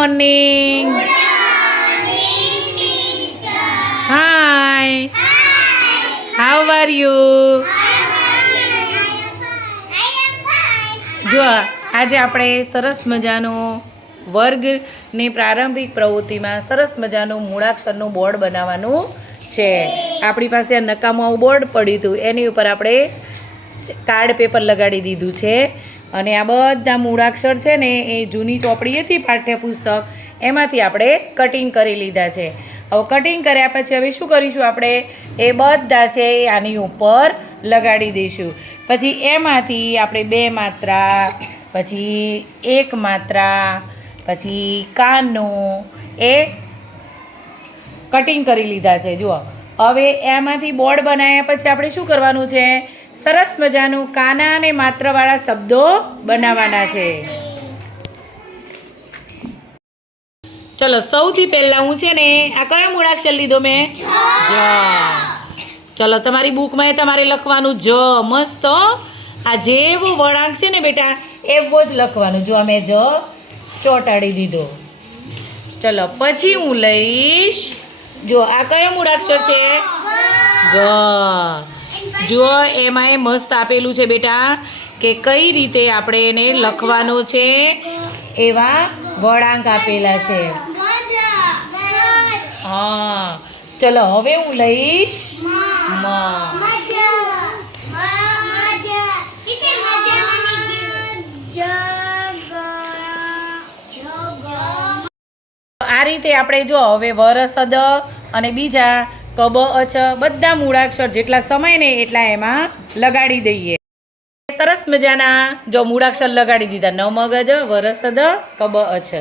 morning. Hi how are you જો આજે આપણે સરસ મજાનો વર્ગની પ્રારંભિક પ્રવૃત્તિમાં સરસ મજાનું મૂળાક્ષરનું બોર્ડ બનાવવાનું છે. આપણી પાસે આ નકામું બોર્ડ પડ્યું હતું. એની ઉપર આપણે કાર્ડ પેપર લગાડી દીધું છે. અને આ બધા મૂળાક્ષર છે ને એ જૂની ચોપડી હતી પાઠ્યપુસ્તક એમાંથી આપણે કટિંગ કરી લીધા છે. હવે કટિંગ કર્યા પછી હવે શું કરીશું આપણે? એ બધા છે એ આની ઉપર લગાડી દઈશું. પછી એમાંથી આપણે બે માત્રા, પછી એક માત્રા, પછી કાનો એ કટિંગ કરી લીધા છે. જુઓ. હવે એમાંથી બોર્ડ બનાવ્યા પછી આપણે શું કરવાનું છે? સરસ મજાનું કાના અને માત્રવાળા શબ્દો બનાવવાના છે. ચલો સૌથી પહેલા હું છે ને આ કયો મૂળાક્ષર લીધો મેં? જ. ચલો તમારી બુકમાં એ તમારે લખવાનું જ. મસ્ત આ જેવો વળાંક છે ને બેટા એવો જ લખવાનું. જો અમે જ ચોંટાડી દીધો. ચલો પછી હું લઈશ. જો આ કયો મૂળાક્ષર છે? ગ. જુઓ એમાં એ મસ્ત આપેલું છે બેટા કે કઈ રીતે આપણે એને લખવાનો છે એવા વળાંક આપેલા છે. હા, ચલો, હવે હું લઈશ. આ રીતે આપણે જો હવે વરસદ અને બીજા કબ અચ બધા મૂળાક્ષર જેટલા સમય ને એટલા એમાં લગાડી દઈએ. સરસ મજાના. જો મૂળાક્ષર લગાડી દીધા, ન મગજ વરસદ કબ અચ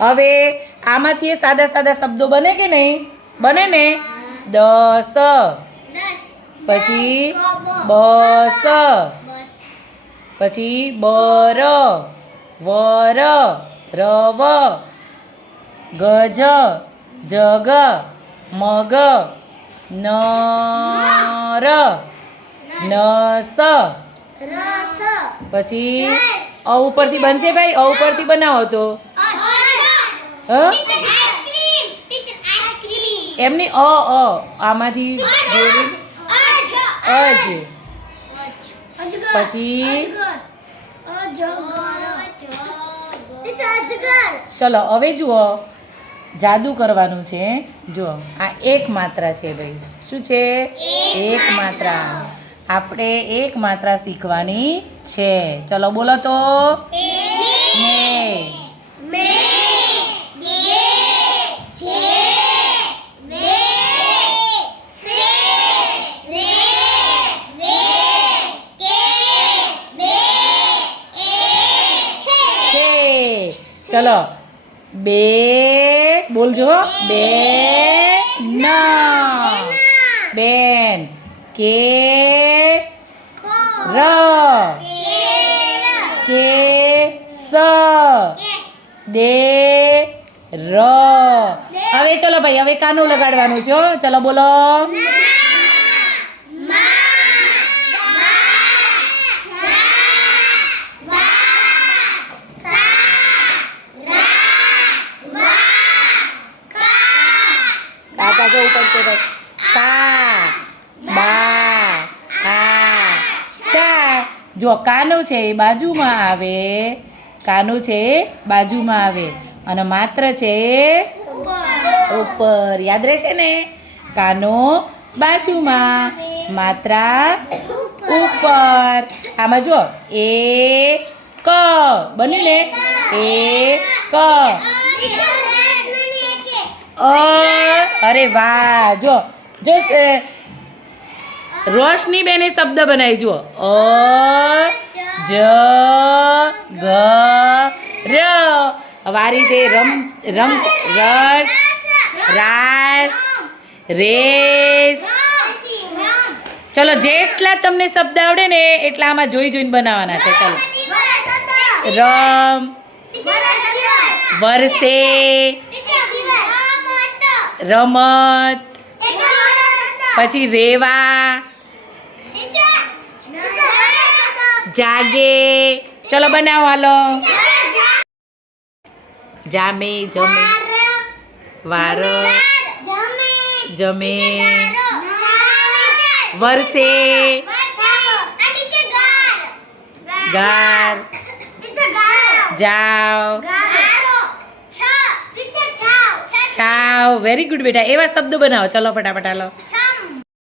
હવે આમાંથી એ સાદા સાદા શબ્દો બને કે નહીં? બને ને? દસ. પછી બસ. પછી બર, વર, રવ, ગજ, જગ મગ નર નસ પછી અ ઉપરથી બનશે ભાઈ? અ ઉપરથી બનાવો તો. હ? એમની અ અ આમાંથી અજ પછી? ચલો હવે જુઓ. જાદુ કરવાનું છે. જો આ એક માત્રા છે ભાઈ. શું છે? એક માત્રા આપણે એક માત્રા શીખવાની છે. ચલો બોલો તો. ચલો. બે બોલજો બે ના બેન. કે. ર. કે. સ. દે. ર. હવે ચલો ભાઈ હવે કાનું લગાડવાનું છે ચલો બોલો કાકા જવું પડશે ભાઈ કા બા આ ચા જો કાનું છે એ બાજુમાં આવે, કાનું છે એ બાજુમાં આવે, અને માત્ર છે ઉપર. યાદ રહેશે ને? કાનો બાજુમાં, માત્રા ઉપર. આમાં જો એ ક. બન્યું ને? એ ક. અરે વાહ. જો જો રોશની બેને શબ્દ બનાવી, જુઓ. અ જ, ગ, ર. હવે આ રમ રમ, રસ, રાસ, રેસ. ચલો, જેટલા તમને શબ્દ આવડે ને એટલા આમાં જોઈ જોઈને બનાવવાના છે. ચલો. રમ, વરસે, રમત, પછી રેવા જાગે. ચલો બનાવો હાલો. જામે જમે. વાર. જમે. વરસે. ગાર. જાવ છાવ વેરી ગુડ બેટા. એવા શબ્દો બનાવો. ચલો ફટાફટ હાલો.